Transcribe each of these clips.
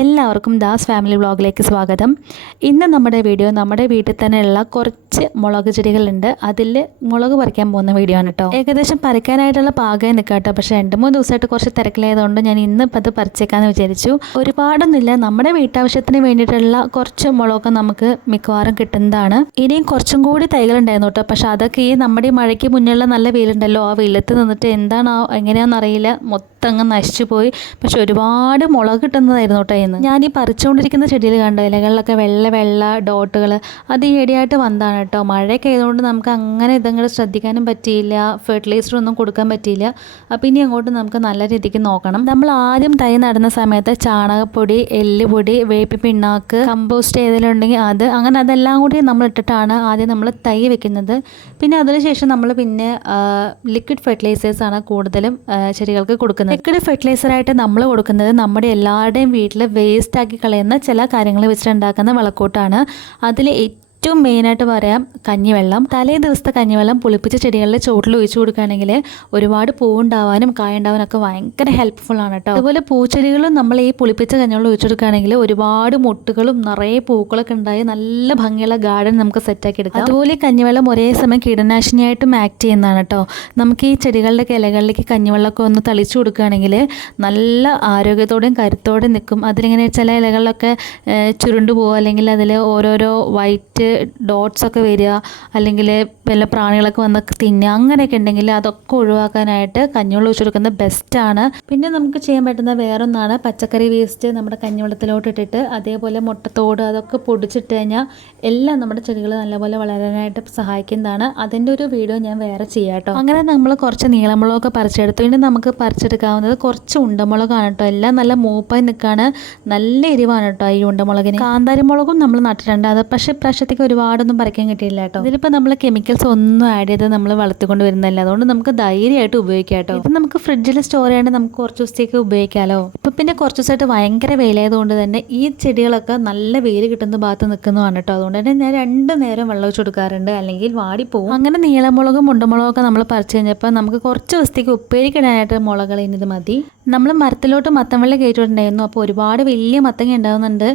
എല്ലാവർക്കും ദാസ് ഫാമിലി വ്ളോഗിലേക്ക് സ്വാഗതം. ഇന്ന് നമ്മുടെ വീഡിയോ നമ്മുടെ വീട്ടിൽ തന്നെയുള്ള കുറച്ച് മുളക് ചെടികളുണ്ട്. അതിൽ മുളക് പറിക്കാൻ പോകുന്ന വീഡിയോ ആണ് കേട്ടോ. ഏകദേശം പറിക്കാനായിട്ടുള്ള പാകം നിൽക്കാം കേട്ടോ. പക്ഷേ 2-3 ദിവസമായിട്ട് കുറച്ച് തിരക്കിലായതുകൊണ്ട് ഞാൻ ഇന്നിപ്പോൾ അത് പറിച്ചേക്കാമെന്ന് വിചാരിച്ചു. ഒരുപാടൊന്നുമില്ല, നമ്മുടെ വീട്ടാവശ്യത്തിന് വേണ്ടിയിട്ടുള്ള കുറച്ച് മുളക് നമുക്ക് മിക്കവാറും കിട്ടുന്നതാണ്. ഇനിയും കുറച്ചും കൂടി തൈകളുണ്ടായിരുന്നു കേട്ടോ. പക്ഷെ അതൊക്കെ ഈ നമ്മുടെ ഈ മഴയ്ക്ക് മുന്നിലുള്ള നല്ല വെയിലുണ്ടല്ലോ, ആ വെയിലത്ത് നിന്നിട്ട് എന്താണോ എങ്ങനെയാണെന്നറിയില്ല, മൊത്തം അങ്ങ് നശിച്ചു പോയി. പക്ഷെ ഒരുപാട് മുളക് കിട്ടുന്നതായിരുന്നു കേട്ടോ. ഞാൻ ഈ പറിച്ചുകൊണ്ടിരിക്കുന്ന ചെടിയിൽ കണ്ടോ, ഇലകളിലൊക്കെ വെള്ള ഡോട്ടുകൾ, അത് ഈയിടെയായിട്ട് വന്നതാണ് കേട്ടോ. മഴയൊക്കെ ആയതുകൊണ്ട് നമുക്ക് അങ്ങനെ ഇതങ്ങോട്ട് ശ്രദ്ധിക്കാനും പറ്റിയില്ല, ഫെർട്ടിലൈസർ ഒന്നും കൊടുക്കാൻ പറ്റിയില്ല. അപ്പോൾ ഇനി അങ്ങോട്ട് നമുക്ക് നല്ല രീതിക്ക് നോക്കണം. നമ്മൾ ആദ്യം തൈ നടുന്ന സമയത്ത് ചാണകപ്പൊടി, എല്ലുപൊടി, വേപ്പി പിണ്ണാക്ക്, കമ്പോസ്റ്റ് ഏതെങ്കിലും ഉണ്ടെങ്കിൽ അത്, അങ്ങനെ അതെല്ലാം കൂടി നമ്മൾ ഇട്ടിട്ടാണ് ആദ്യം നമ്മൾ തൈ വെക്കുന്നത്. പിന്നെ അതിനുശേഷം നമ്മൾ ലിക്വിഡ് ഫെർട്ടിലൈസേഴ്സാണ് കൂടുതലും ചെടികൾക്ക് കൊടുക്കുന്നത്. ലിക്വിഡ് ഫെർട്ടിലൈസറായിട്ട് നമ്മൾ കൊടുക്കുന്നത് നമ്മുടെ എല്ലാവരുടെയും വീട്ടിൽ വേസ്റ്റാക്കി കളയുന്ന ചില കാര്യങ്ങൾ വെച്ചിട്ടുണ്ടാക്കുന്ന വളക്കൂട്ടാണ്. അതിൽ ഏറ്റവും മെയിനായിട്ട് പറയാം കഞ്ഞിവെള്ളം. തലേ ദിവസത്തെ കഞ്ഞിവെള്ളം പുളിപ്പിച്ച ചെടികളുടെ ചോട്ടിൽ ഒഴിച്ചു കൊടുക്കുകയാണെങ്കിൽ ഒരുപാട് പൂവുണ്ടാവാനും കായുണ്ടാവാനും ഒക്കെ ഭയങ്കര ഹെൽപ്ഫുള്ളാണ് കേട്ടോ. അതുപോലെ പൂച്ചെടികളും നമ്മൾ ഈ പുളിപ്പിച്ച കഞ്ഞിവെള്ളം ഒഴിച്ചു കൊടുക്കുകയാണെങ്കിൽ ഒരുപാട് മുട്ടുകളും നിറയെ പൂക്കളൊക്കെ ഉണ്ടായി നല്ല ഭംഗിയുള്ള ഗാർഡൻ നമുക്ക് സെറ്റാക്കി എടുക്കാം. അതുപോലെ കഞ്ഞിവെള്ളം ഒരേ സമയം കീടനാശിനിയായിട്ടും ആക്ട് ചെയ്യുന്നതാണ് കേട്ടോ. നമുക്ക് ഈ ചെടികളുടെ ഇലകളിലേക്ക് കഞ്ഞിവെള്ളമൊക്കെ ഒന്ന് തളിച്ചു കൊടുക്കുകയാണെങ്കിൽ നല്ല ആരോഗ്യത്തോടെയും കരുത്തോടെയും നിൽക്കും. അതിലിങ്ങനെ ചില ഇലകളിലൊക്കെ ചുരുണ്ടു പോകുക, അല്ലെങ്കിൽ അതിൽ ഓരോരോ വൈറ്റ് ഡോട്ട്സ് ഒക്കെ വരിക, അല്ലെങ്കിൽ വല്ല പ്രാണികളൊക്കെ വന്ന് തിന്നുക, അങ്ങനെയൊക്കെ ഉണ്ടെങ്കിൽ അതൊക്കെ ഒഴിവാക്കാനായിട്ട് കഞ്ഞിവെള്ളം ഒഴിച്ചു കൊടുക്കുന്നത് ബെസ്റ്റാണ്. പിന്നെ നമുക്ക് ചെയ്യാൻ പറ്റുന്ന വേറൊന്നാണ് പച്ചക്കറി വേസ്റ്റ് നമ്മുടെ കഞ്ഞിവെള്ളത്തിലോട്ട് ഇട്ടിട്ട് അതേപോലെ മുട്ടത്തോട് അതൊക്കെ പൊടിച്ചിട്ട് കഴിഞ്ഞാൽ എല്ലാം നമ്മുടെ ചെടികൾ നല്ലപോലെ വളരാനായിട്ട് സഹായിക്കുന്നതാണ്. അതിൻ്റെ ഒരു വീഡിയോ ഞാൻ വേറെ ചെയ്യാം കേട്ടോ. അങ്ങനെ നമ്മൾ കുറച്ച് നീളമുളകൊക്കെ പറിച്ചെടുത്തു. ഇനി നമുക്ക് പറിച്ചെടുക്കാവുന്നത് കുറച്ച് ഉണ്ടമുളകാണ് കേട്ടോ. എല്ലാം നല്ല മൂപ്പായി നിൽക്കുകയാണ്, നല്ല എരിവാണ് കേട്ടോ ഈ ഉണ്ടമുളകിന്. കാന്താരി മുളകും നമ്മൾ നട്ടിട്ടുണ്ട്, അത് പക്ഷേ പ്രാവശ്യത്തേക്ക് ഒരുപാടൊന്നും പറിക്കാൻ കിട്ടിയില്ല കേട്ടോ. ഇതിലിപ്പോൾ നമ്മൾ കെമിക്കൽസ് ഒന്നും ആഡ് ചെയ്ത് നമ്മൾ വളർത്തിക്കൊണ്ട് വരുന്നില്ല, അതുകൊണ്ട് നമുക്ക് ധൈര്യമായിട്ട് ഉപയോഗിക്കാം കേട്ടോ. ഇത് നമുക്ക് ഫ്രിഡ്ജിൽ സ്റ്റോർ ചെയ്യാണ്ട് നമുക്ക് കുറച്ച് ദിവസത്തേക്ക് ഉപയോഗിക്കാമല്ലോ. ഇപ്പം പിന്നെ കുറച്ച് ദിവസമായിട്ട് ഭയങ്കര വെയിലായതുകൊണ്ട് തന്നെ ഈ ചെടികളൊക്കെ നല്ല വെയിൽ കിട്ടുന്ന ഭാഗത്ത് നിൽക്കുന്നതാണ് കേട്ടോ. അതുകൊണ്ട് തന്നെ ഞാൻ 2 നേരം വെള്ളം ഒഴിച്ച് കൊടുക്കാറുണ്ട്, അല്ലെങ്കിൽ വാടിപ്പോവും. അങ്ങനെ നീളമുളകും മുണ്ടമുളകൊക്കെ നമ്മൾ പറിച്ചു കഴിഞ്ഞപ്പോൾ നമുക്ക് കുറച്ച് ദിവസത്തേക്ക് ഉപ്പേരിക്കിടാനായിട്ട് മുളകൾ ഇനിത് മതി. നമ്മൾ മരത്തിലോട്ട് മത്തൻവള്ളി കയറ്റിയിട്ടുണ്ടായിരുന്നു, അപ്പോൾ ഒരുപാട് വലിയ മത്തങ്ങ ഉണ്ടാകുന്നുണ്ട്.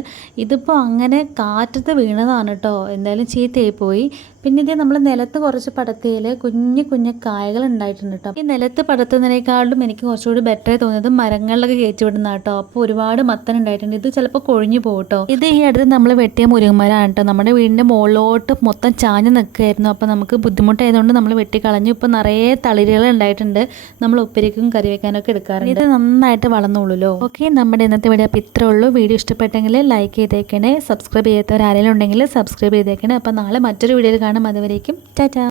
ഇതിപ്പോൾ അങ്ങനെ കാറ്റത്ത് വീണതാണ് കേട്ടോ, എന്തായാലും ചീത്തയായി പോയി. പിന്നെ ഇത് നമ്മൾ നിലത്ത് കുറച്ച് പടത്തിയിൽ കുഞ്ഞു കായകൾ ഉണ്ടായിട്ടുണ്ട് കേട്ടോ. ഈ നിലത്ത് പടത്തുന്നതിനേക്കാളും എനിക്ക് കുറച്ചുകൂടി ബെറ്റർ തോന്നിയത് മരങ്ങളിലൊക്കെ കയറ്റി വിടുന്ന കേട്ടോ. അപ്പോൾ ഒരുപാട് മത്തൻ ഉണ്ടായിട്ടുണ്ട്. ഇത് ചിലപ്പോൾ കൊഴിഞ്ഞു പോകും കേട്ടോ. ഇത് ഈ അടുത്ത് നമ്മൾ വെട്ടിയ മുരുങ്ങമരമാണ് കേട്ടോ. നമ്മുടെ വീടിൻ്റെ മുകളിലോട്ട് മൊത്തം ചാഞ്ഞ് നിൽക്കുകയായിരുന്നു, അപ്പോൾ നമുക്ക് ബുദ്ധിമുട്ടായതുകൊണ്ട് നമ്മൾ വെട്ടിക്കളഞ്ഞു. ഇപ്പോൾ നിറയെ തളിരുകൾ ഉണ്ടായിട്ടുണ്ട്, നമ്മൾ ഉപ്പരിക്കും കറി വെക്കാനൊക്കെ എടുക്കാറുണ്ട്. ഇത് നന്നായിട്ട് വളർന്നുള്ളൂ. ഓക്കെ, നമ്മുടെ ഇന്നത്തെ വീഡിയോ അപ്പോൾ ഇത്രേ ഉള്ളൂ. വീഡിയോ ഇഷ്ടപ്പെട്ടെങ്കിൽ ലൈക്ക് ചെയ്തേക്കണേ, സബ്സ്ക്രൈബ് ചെയ്യാത്തവർ ആരെങ്കിലും ഉണ്ടെങ്കിൽ സബ്സ്ക്രൈബ് ചെയ്തേക്കണേ. അപ്പോൾ നാളെ മറ്റൊരു വീഡിയോയിൽ കാണാം. അതുവരേക്കും ടാറ്റാ.